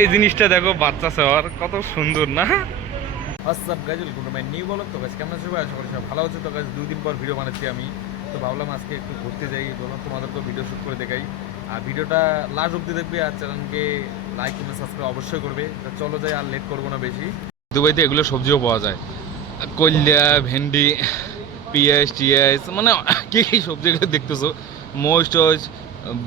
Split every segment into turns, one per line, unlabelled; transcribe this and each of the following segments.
এই জিনিসটা দেখো বাচ্চা শহর কত সুন্দর না?
What's up guys welcome to my new blog তো গাইজ কেমন আছো সবাই? আশা করি সবাই ভালো আছে। তো গাইজ দুই দিন পর ভিডিও বানাচ্ছি আমি। তো ভাবলাম আজকে একটু ঘুরতে যাই বললাম তোমাদেরকে ভিডিও শ্যুট করে দেখাই। আর ভিডিওটা লাস্ট অব্দি দেখবে আর চ্যানেলকে লাইক এবং সাবস্ক্রাইব অবশ্যই করবে। তো চলো যাই আর লেট করব না বেশি।
দুবাইতে এগুলো সবজিও পাওয়া যায়। কল্যা ভেন্ডি পিঁয়াজ টিয়াজ মানে কি কি সবজিগুলো দেখতেছো? মোষ টোষ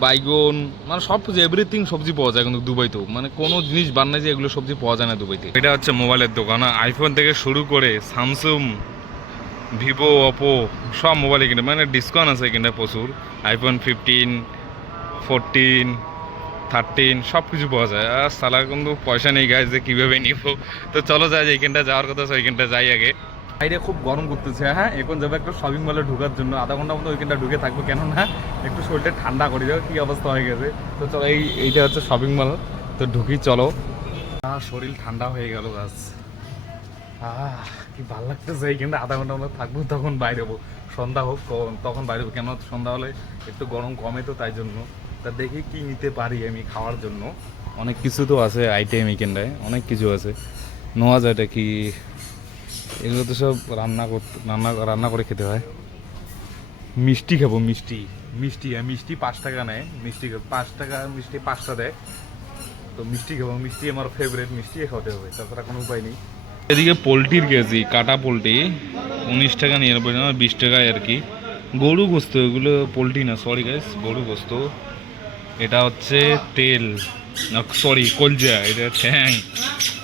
বাইগন মানে সব কিছু এভরিথিং সবজি পাওয়া যায় কিন্তু দুবাইতেও। মানে কোনো জিনিস বান্না যে এগুলো সবজি পাওয়া যায় না দুবাইতে। এটা হচ্ছে মোবাইলের দোকান আইফোন থেকে শুরু করে স্যামসুং ভিভো ওপো সব মোবাইলে কিনে। মানে ডিসকাউন্ট আছে কিনা প্রচুর। আইফোন ফিফটিন ফোরটিন থার্টিন সব কিছু পাওয়া যায়। আর সালা কিন্তু পয়সা নেই গাছ যে কীভাবে নিব। তো চলো যাই, যে এইখানটা যাওয়ার কথা ওইখানটা যাই আগে।
বাইরে খুব গরম করতেছে হ্যাঁ? এখন যাবে একটু শপিং মলে ঢোকার জন্য। আধা ঘণ্টা মতো ওইখানটা ঢুকে থাকব কেন না একটু শরীরটা ঠান্ডা করে যাও কি অবস্থা হয়ে গেছে? তো চলো, এই, এইটা হচ্ছে শপিং মল তো ঢুকি, চলো। শরীর ঠান্ডা হয়ে গেল গাছ আহ কি ভালো লাগতেছে এইখানটা আধা ঘণ্টা মতো থাকব, তখন বাইরে হব। সন্ধ্যা হোক তখন বাইরে হব। কেন, সন্ধ্যা হলে একটু গরম কমে তো, তাই জন্য। তা দেখি কি নিতে পারি আমি খাওয়ার জন্য।
অনেক কিছু তো আছে আইটেম এইখানটায় অনেক কিছু আছে। নোয়া যায়টা কি এগুলো তো সব রান্না করতে, রান্না রান্না করে খেতে হয়। মিষ্টি খাব, মিষ্টি
মিষ্টি মিষ্টি পাঁচ টাকা নেয়। মিষ্টি পাঁচ টাকা, মিষ্টি পাঁচটা দেয়। তো মিষ্টি খাব, মিষ্টি আমার ফেভারিট মিষ্টি খাওয়াতে হবে, তাছাড়া কোনো উপায় নেই।
এদিকে পোলট্রির কেজি কাটা পোলট্রি, উনিশ টাকা নিরানব্বই টাকা, বিশ টাকায় আর কি। গরু গোস্ত, এগুলো পোলট্রি না সরি গাইস গরু গোস্ত। এটা হচ্ছে তেল সরি কলজা, এটা ঠ্যাং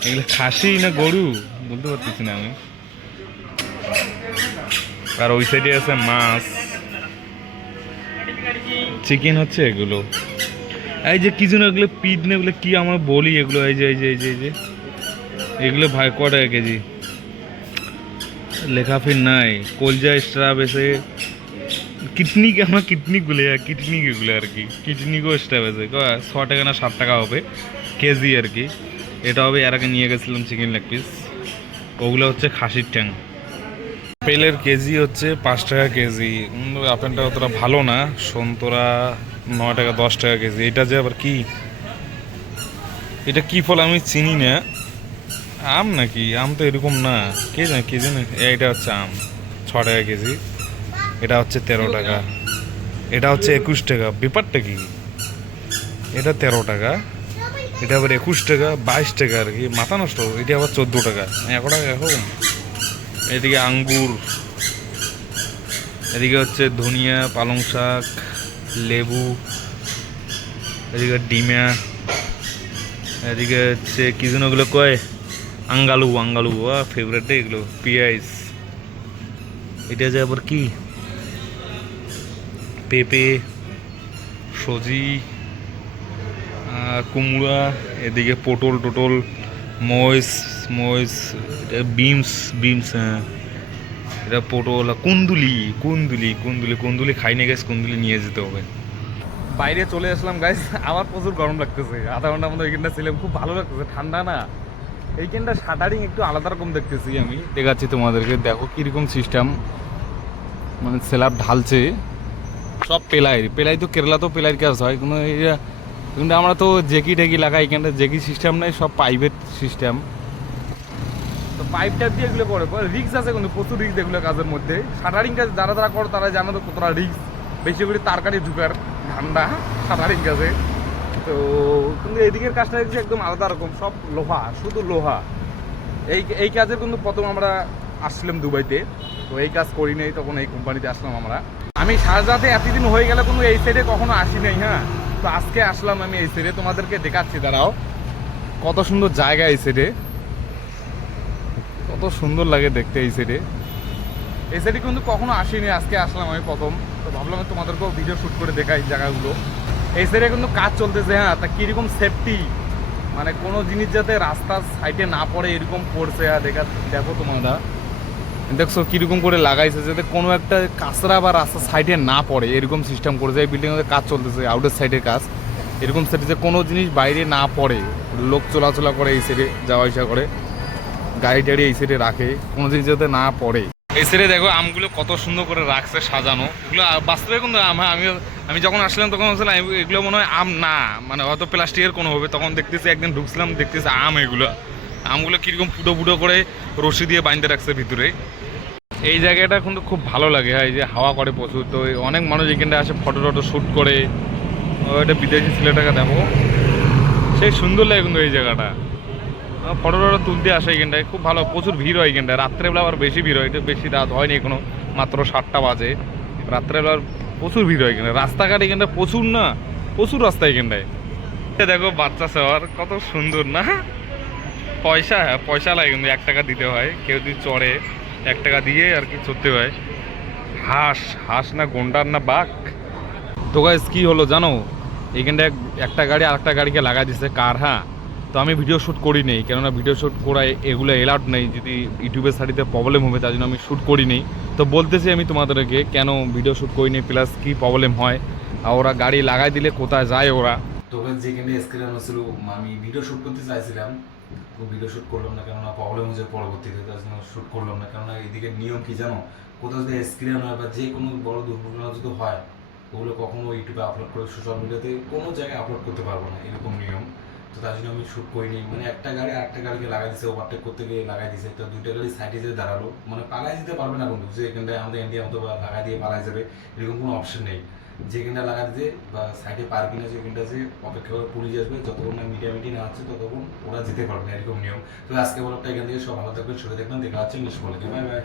এগুলো খাসি না গরু? বলতে পারতেছি না আমি। আর ওই সাইডে আছে মাছ। চিকেন হচ্ছে এগুলো। এই যে কি যেন এগুলো পিড না, এগুলো কি আমরা বলি এগুলো? এই যে এই যে এই যে এই যে। এগুলো ভাই ক টাকা কেজি? লেখা ফির নাই। কলজা স্ট্রাপ এসে কিডনি আমরা কিডনি গুলে কিডনি এগুলো আর কি। কিডনিকেও স্ট্রাপ ক ছ টাকা না সাত টাকা হবে। কেজি আর কি। এটা হবে, এর আগে নিয়ে গেছিলাম চিকেন লেগ পিস ওগুলো হচ্ছে খাসির ট্যাং আপেলের কেজি হচ্ছে পাঁচ টাকা কেজি। আপেলটা অতটা ভালো না, সন্তরা নয় টাকা, দশ টাকা কেজি। এটা যে আবার কি? এটা কি ফল আমি চিনি না। আম নাকি? আম তো এরকম না। কে জানে কে জানে? এটা হচ্ছে আম, ছ টাকা কেজি। এটা হচ্ছে তেরো টাকা। এটা হচ্ছে একুশ টাকা। ব্যাপারটা কি? এটা তেরো টাকা। এটা আবার একুশ টাকা, বাইশ টাকা আর কি। মাথা নষ্ট, এটা আবার চোদ্দ টাকা। এক টাকা এখন এদিকে আঙ্গুর, এদিকে হচ্ছে ধনিয়া, পালং শাক, লেবু, এদিকে ডিমা, এদিকে হচ্ছে, কি যেন ওগুলো কয়? আঙ্গালু আঙ্গালু ও ফেভারেট এগুলো, পিঁয়াজ। এটা যে আবার কি? পেঁপে, সজি কুমড়া, এদিকে পটল টোটল মইস মইস বিমস বিমস হ্যাঁ। এটা পটল, কুন্দুলি কুন্দুলি কুন্দুলি কুন্দুলি খাই না গেছে কুন্দুলি নিয়ে যেতে হবে।
বাইরে চলে আসলাম গাইস আমার প্রচুর গরম লাগতেছে। আধা ঘণ্টার মতো এইখানটা ছিলাম, খুব ভালো লাগতেছে, ঠান্ডা না। এইখানটা শাটারিং একটু আলাদা রকম দেখতেছি আমি।
দেখাচ্ছি তোমাদেরকে, দেখো কীরকম সিস্টেম মানে স্ল্যাব ঢালছে। সব পেলাই পেলাই তো কেরালা তো পেলাইয়ের কাজ হয়, কোনো এরা কিন্তু আমরা তো জেকি টেকি লাগাই এখানটা জেকি সিস্টেম নাই, সব প্রাইভেট সিস্টেম
তো পাইপ টাইপ দিয়ে এগুলো করে রিক্স আছে কিন্তু প্রচুর রিক্স এগুলো কাজের মধ্যে। শাটারিং কাজ যারা যারা করো তারা জানো তো কতটা রিক্স বেশি করে তারকারি ঢুকার ঠান্ডা শাটারিং কাজে। তো কিন্তু এদিকের কাজটা দেখছি একদম আলাদা রকম, সব লোহা, শুধু লোহা। এই এই কাজের কিন্তু প্রথম আমরা আসছিলাম দুবাইতে। তো এই কাজ করি নাই, তখন এই কোম্পানিতে আসলাম আমরা। আমি শারজাতে এতদিন হয়ে গেলে কোনো এই সাইডে কখনো আসি নাই হ্যাঁ। তো আজকে আসলাম আমি এই সাইডে তোমাদেরকে দেখাচ্ছি, দাঁড়াও। কত সুন্দর জায়গা এই সাইডে কত সুন্দর লাগে দেখতে এই সাইডে এই সাইডে কিন্তু কখনো আসিনি, আজকে আসলাম আমি প্রথম। তো ভাবলাম তোমাদেরকেও ভিডিও শ্যুট করে দেখাই জায়গাগুলো। এই সাইডে কিন্তু কাজ চলতেছে হ্যাঁ তা কীরকম সেফটি মানে কোনো জিনিস যাতে রাস্তার সাইডে না পড়ে, এরকম পড়ছে হ্যাঁ দেখা দেখো তোমরা। দেখছ কীরকম করে লাগাইছে যাতে কোনো একটা কাঁচরা বা রাস্তার সাইডে না পড়ে, এরকম সিস্টেম করেছে। এই বিল্ডিংয়ের কাজ চলতেছে আউটার সাইডের কাজ। এরকম সাইডে যে কোনো জিনিস বাইরে না পড়ে, লোক চলাচলা করে এই সাইডে যাওয়া আসা করে। গাড়ি টাড়ি এই সাইডে রাখে, কোনো জিনিস যাতে না পড়ে।
এই সাইডে দেখো আমগুলো কত সুন্দর করে রাখছে, সাজানো। এগুলো বাস্তবে কিন্তু আম আমি যখন আসলাম তখন এ- এগুলো মনে হয় আম না। মানে হয়তো প্লাস্টিকের কোনো হবে। তখন দেখতেছি, একদিন ঢুকছিলাম, দেখতেছি আম এগুলো। আমগুলো কীরকম ফুটো ফুটো করে রশি দিয়ে বাইন্ধে রাখছে ভিতরে। এই জায়গাটা কিন্তু খুব ভালো লাগে হ্যাঁ এই যে হাওয়া করে প্রচুর। তো অনেক মানুষ এখানটা আসে ফটো টটো শ্যুট করে। ওইটা বিদেশি ছেলেটাকে দেখো। সেই সুন্দর লাগে কিন্তু এই জায়গাটা। ফটো টটো তুলতে আসে এখানটায়, খুব ভালো, প্রচুর ভিড় হয় এখানটায়। রাত্রেবেলা আবার বেশি ভিড় হয়, এটা বেশি রাত হয়নি এখনও, মাত্র সাতটা বাজে। রাত্রেবেলা প্রচুর ভিড় হয় এখানে রাস্তাঘাট এখানটা প্রচুর না, প্রচুর রাস্তা এখানটায়। দেখো বাচ্চা সবার, কত সুন্দর না? পয়সা হ্যাঁ পয়সা লাগে কিন্তু, এক টাকা দিতে হয়, কেউ যদি চড়ে। এক টাকা দিয়ে আর কি চড়তে হয়। হাঁস হাঁস না গন্ডার না বাঘ। তো গাইস কী হলো জানো? এইখানটা একটা গাড়ি আরেকটা গাড়িকে লাগা দিছে কার হ্যাঁ? তো আমি ভিডিও শ্যুট করি নেই, কেননা ভিডিও শ্যুট করা এগুলো এলাউড নেই। যদি ইউটিউবের সাইডে প্রবলেম হবে, তার জন্য আমি শ্যুট করি নেই। তো বলতেছি আমি তোমাদেরকে, কেন ভিডিও শ্যুট করি নেই প্লাস কী প্রবলেম হয়? আর ওরা গাড়ি লাগাই দিলে কোথায় যায় ওরা?
তো যেখানে স্ক্রিন আমি ভিডিও শ্যুট করতে চাইছিলাম। ভিডিও শুট করলাম না, কেননা প্রবলেম হয়েছে পরবর্তীতে, তার জন্য শুট করলাম না। কেননা এদিকে নিয়ম কি জানো? কোথাও যদি স্ক্রিন হয় বা যে কোনো বড় দুর্ঘটনা যদি হয়, ওগুলো কখনো ইউটিউবে আপলোড করে সোশ্যাল মিডিয়াতে কোনো জায়গায় আপলোড করতে পারব না, এরকম নিয়ম। তো তার জন্য আমি শ্যুট করিনি। মানে একটা গাড়ি আরেকটা গাড়িকে লাগাই দিছে ওভারটেক করতে গিয়ে লাগাই দিছে। তো দুইটা গাড়ি সাইডে যে দাঁড়াল মানে পালাই দিতে পারবে না বন্ধু। যে এখানটায় আমাদের ইন্ডিয়া মতো লাগাই দিয়ে পালাই যাবে, এরকম কোনো অপশন নেই। যেখানটা লাগা দিতে বা সাইডে পার্কিং আছে ওখানটা যে অপেক্ষা করে পুলিশ আসবে, যতক্ষণ না মিডিয়া মিটিং না হচ্ছে, ততক্ষণ ওরা যেতে পারবে না, এরকম নিয়ম। তো আজকে বলটা এখান থেকে সব ভালো থাকবেন ছুটে দেখবেন দেখা হচ্ছে নেক্সট বলে বাই বাই